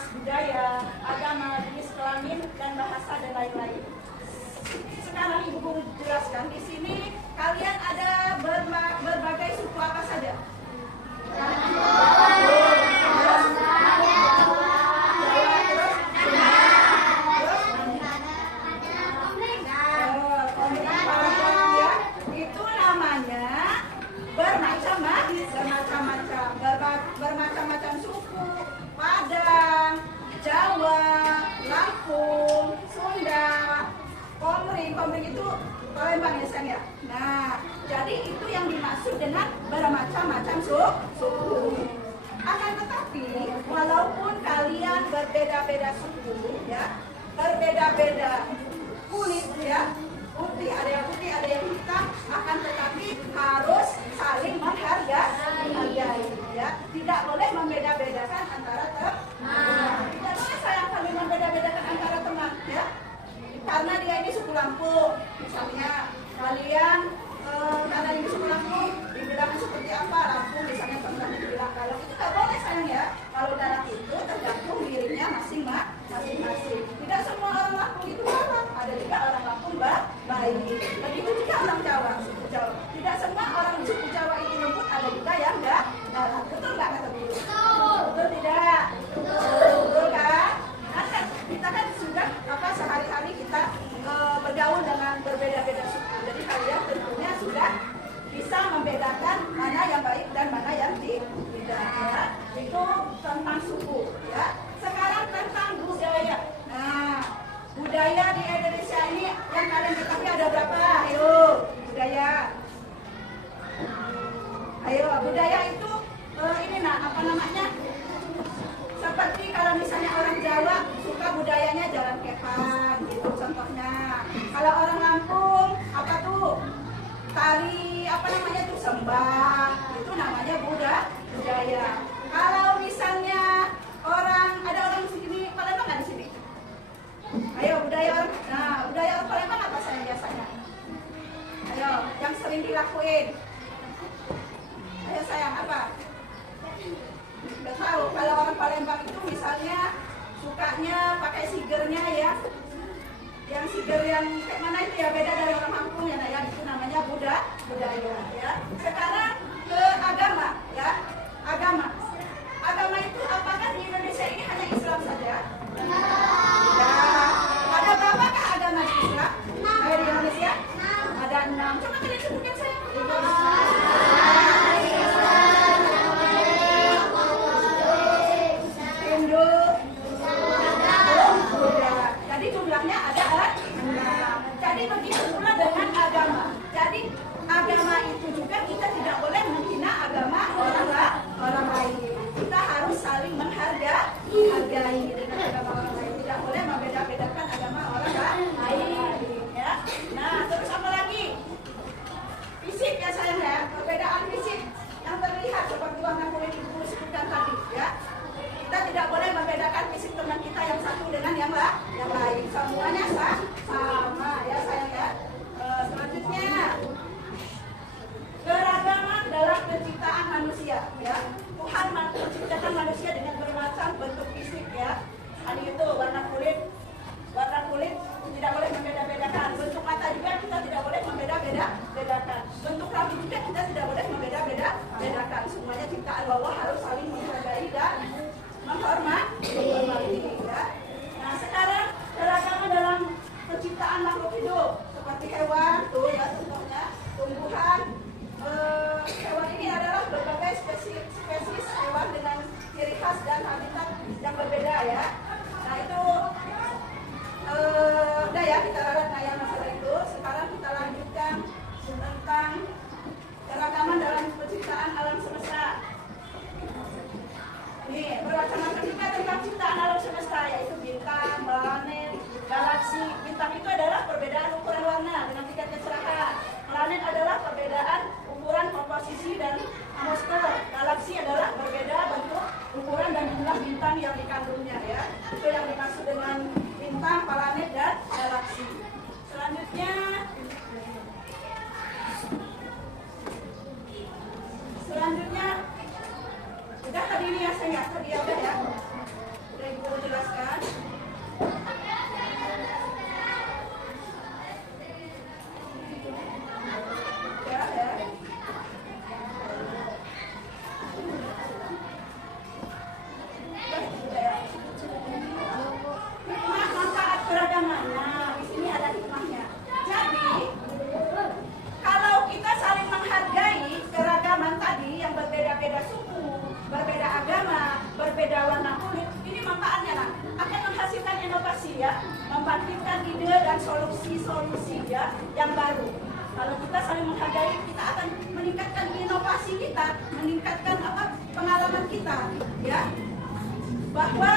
ras, budaya, agama, jenis kelamin, dan bahasa dan lain-lain. Sekarang Ibu Guru jelaskan di sini kalian ada berbagai suku apa saja? Itu namanya bermacam-macam suku. Padang, Jawa, Lampung, Sunda, Komering itu Palembang ya sayang ya. Nah, jadi itu yang dimaksud dengan bermacam-macam suku. Akan tetapi, walaupun kalian berbeda-beda suku, ya, berbeda-beda kulit, ya, putih ada yang putih, ada yang hitam, akan tetapi harus saling menghargai, ya. Tidak boleh membeda-bedakan antara teman. Tidak boleh sayang saling membeda-bedakan antara teman, ya. Karena dia ini suku Lampung, misalnya kalian karena ini suku Lampung dibilang seperti apa, Lampung misalnya teman-teman dibilang kalau itu nggak boleh sayang ya. Kalau dalam itu tergantung dirinya masing-masing. Tidak semua orang Lampung itu galak, ada juga orang Lampung baik. Begitu juga orang Jawa, suku Jawa. Tidak semua orang suku Jawa itu lembut, ada juga yang enggak galak. Betul nggak kata Bu? Betul tidak? Betul kan? Nah, kita kan sudah sehari-hari kita bergaul dengan berbeda-beda suku. Jadi kalian tentunya sudah bisa membedakan mana yang baik dan mana yang tidak. Ya. Itu tentang suku. Ya. Sekarang tentang budaya. Nah, budaya di Indonesia ini yang kalian ketahui ada berapa? Ayo, budaya. Ayo, budaya itu ini apa namanya? Seperti kalau misalnya orang Jawa suka budayanya jalan kepang gitu contohnya. Kalau orang Lampung apa tuh? Tari apa namanya tuh sembah. Itu namanya budaya. Kalau misalnya ada orang di sini Palembang nggak di sini? Ayo budaya orang Palembang apa sayang biasanya? Ayo yang sering dilakuin. Ayo sayang apa? Nggak tahu. Kalau orang Palembang itu misalnya sukanya pakai sigernya ya. Yang siger yang kayak mana itu ya, beda dari orang Lampung ya, nah ya itu namanya budaya ya. Sekarang ke agama ya. Agama itu apakah di Indonesia ini hanya Islam saja? Ya. Ada berapakah agama di Islam? Ayo di Indonesia? Ada 6. Coba kalian sebutkan saya. Jadi jumlahnya ada 6. Jadi begitu pula dengan agama. Jadi agama itu juga kita tidak boleh menghina agama orang lain. Kita harus saling ya yang baru. Kalau kita saling menghargai, kita akan meningkatkan inovasi kita, meningkatkan pengalaman kita, ya. Bahwa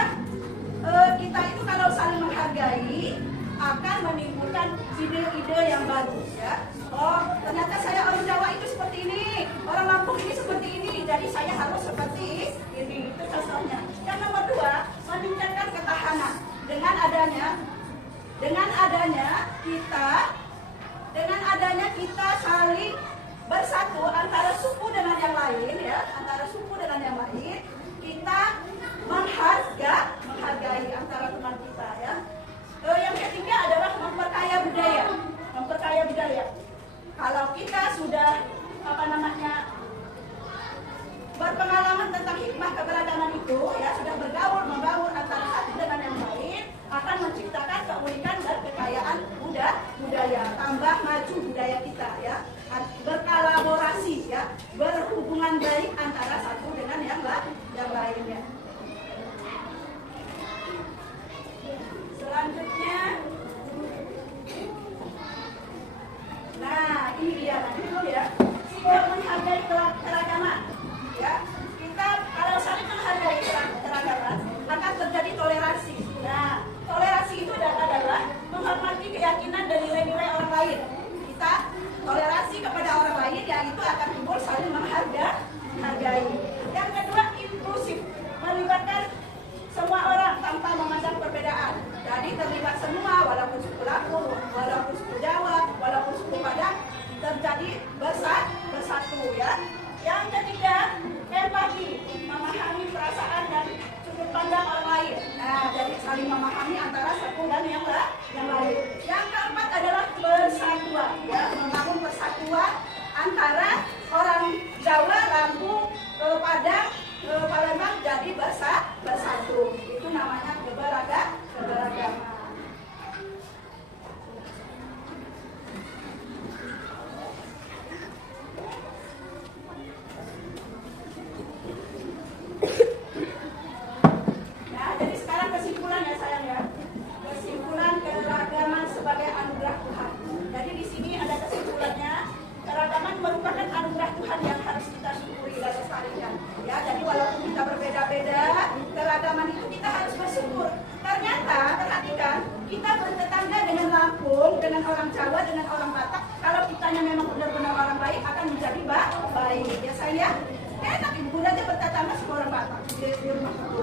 kita itu kalau saling menghargai akan menimbulkan ide-ide yang baru, ya. Oh, ternyata saya orang Jawa itu seperti ini, orang Lampung ini seperti ini, jadi saya harus seperti ini. Itu contohnya. Yang nomor 2, meningkatkan ketahanan dengan adanya kita saling bersatu antara suku dengan yang lain, ya, antara suku dengan yang lain, kita menghargai antara teman kita, ya. Yang ketiga adalah memperkaya budaya. Kalau kita sudah berpengalaman tentang hikmah keberagaman itu, ya, sudah membaur antara satu dengan yang lain, akan menciptakan keunikan dan kekayaan budaya, tambah maju budaya kita, ya, berkolaborasi, ya, berhubungan baik antara satu dengan yang lainnya. Selanjutnya, nah ini dia dulu, ya, sikap menghargai keragaman, ya. Kita kalau saling menghargai keragaman akan terjadi toleransi. Nah, toleransi itu adalah menghormati keyakinan dan nilai-nilai orang lain. Kita toleransi kepada orang lain, yang itu akan timbul saling menghargai. Yang kedua, inklusif, melibatkan semua orang tanpa memandang perbedaan. Jadi terlibat semua, walaupun suku Lampung, walaupun suku Jawa, walaupun suku Padang, terjadi bersatu, ya. Yang ketiga, empati, memahami perasaan dan sudut pandang orang lain. Nah, jadi saling memahami antara suku dan yang lain. Yang keempat adalah persatuan, ya, membangun persatuan antara orang Jawa, Lampung, Padang, Palembang, jadi bersatu. Itu namanya keberagaman. Nah, jadi sekarang kesimpulannya, sayang, ya. Kesimpulan keragaman sebagai anugerah Tuhan. Jadi di sini ada kesimpulannya, keragaman merupakan anugerah Tuhan yang harus kita syukuri dan lestarikan. Ya, jadi walaupun kita berbeda-beda, keragaman itu kita harus bersyukur. Ternyata, perhatikan, kita bertetangga dengan Lampung, dengan orang Jawa, dengan orang Batak. Kalau kitanya memang benar-benar orang baik, akan menjadi baik. Ya, saya enak, ibu aja bertetangga sama orang Batak di rumah aku.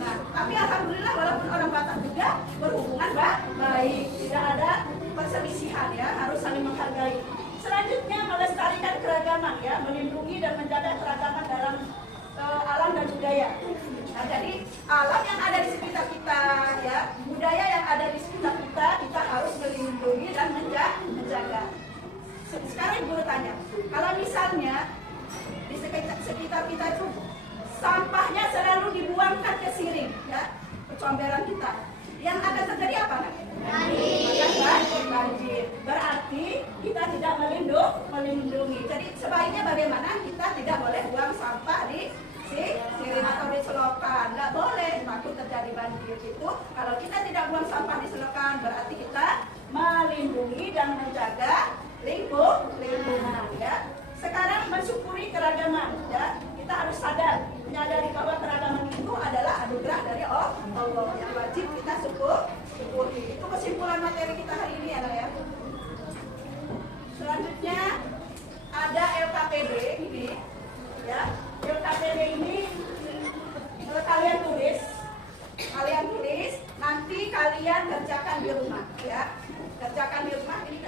Nah, tapi alhamdulillah walaupun orang Batak juga berhubungan baik, tidak ada perselisihan, ya, harus saling menghargai. Selanjutnya, melestarikan keragaman, ya, melindungi dan menjaga keragaman dalam alam dan budaya. Nah, jadi alam yang ada di sekitar kita, ya, budaya yang ada di sekitar kita, kita harus melindungi dan menjaga. Sekarang ibu tanya, kalau misalnya di sekitar kita itu sampahnya selalu dibuangkan ke siring, ya, kecomberan kita, yang akan terjadi apa? Banjir. Berarti kita tidak melindungi. Jadi sebaiknya bagaimana? Kita tidak boleh buang sampah di siring atau di selokan. Nggak boleh, takut terjadi banjir. Itu kalau kita tidak buang sampah di selokan, berarti kita melindungi dan menjaga lingkungan, ya. Sekarang mensyukuri keragaman, ya. Kita harus sadar, menyadari bahwa keragaman itu adalah anugerah dari Allah yang wajib kita syukuri. Itu kesimpulan materi kita hari ini, ya. Selanjutnya ada LKPD ini, ya. LKPD ini kalian tulis, nanti kalian kerjakan di rumah, ya. Kerjakan di rumah ini.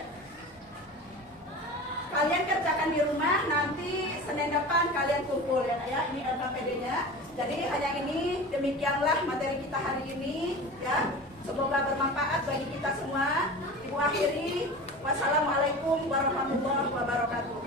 Kalian kerjakan di rumah, nanti Senin depan kalian kumpul, ya. Ini LKPD-nya. Jadi hanya ini, demikianlah materi kita hari ini, ya. Semoga bermanfaat bagi kita semua. Ibu akhiri, wassalamualaikum warahmatullahi wabarakatuh.